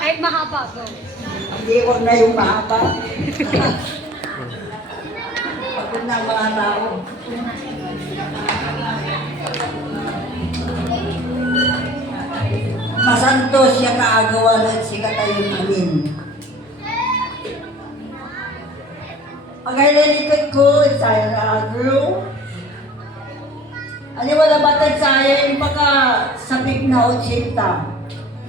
Kahit mahaba, go. Hindi, huwag na yung mahaba. Pagod na ang mga tao. Masanto siya kaagawan at siya katayon amin. Ang kailalikod ko, saya na agro. Ano wala batad saya yung pagka sabik na 80.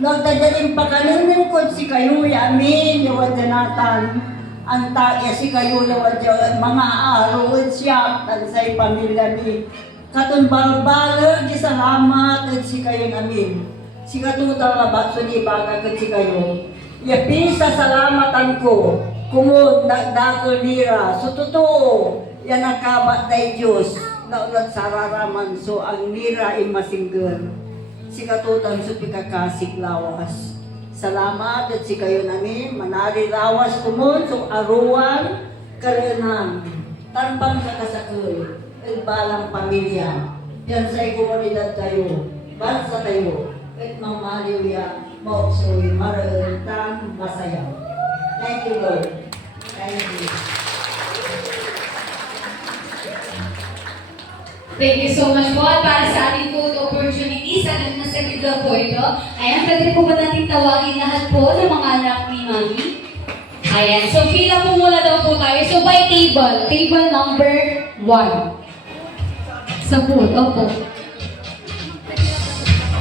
Nagdadaling pa kanunin ko si kayo yamin, yawan janatan. Ang takya si kayo yawan mga araw at siya, tansay pamilya ni. Katong balbalag, salamat at si kayo namin. Si katutang labat, so di baga kat si kayo. Yapi sa salamatan ko, kumod nagdakol nira. So totoo, yan ang kabat na Diyos. Naulat sa raraman, so ang nira ay masingger. Si katutang so pikakasik lawas. Salamat at si kayo namin, manari lawas kumod, so aruan, karenan. Tanpang kakasakul, balang pamilya. Yan sa komunidad tayo, bansa tayo. At mamaliw ya, mauksoy, maralitang masayaw. Thank you, Lord. Thank you. Thank you so much po at para sa ating food opportunity, saglit na saglit lang po ito. Ayan, pwede po ba natin tawagin lahat po ng mga anak ni Mami? Ayan, so pila po muna daw po tayo. So by table, table number 1. Sa food, opo.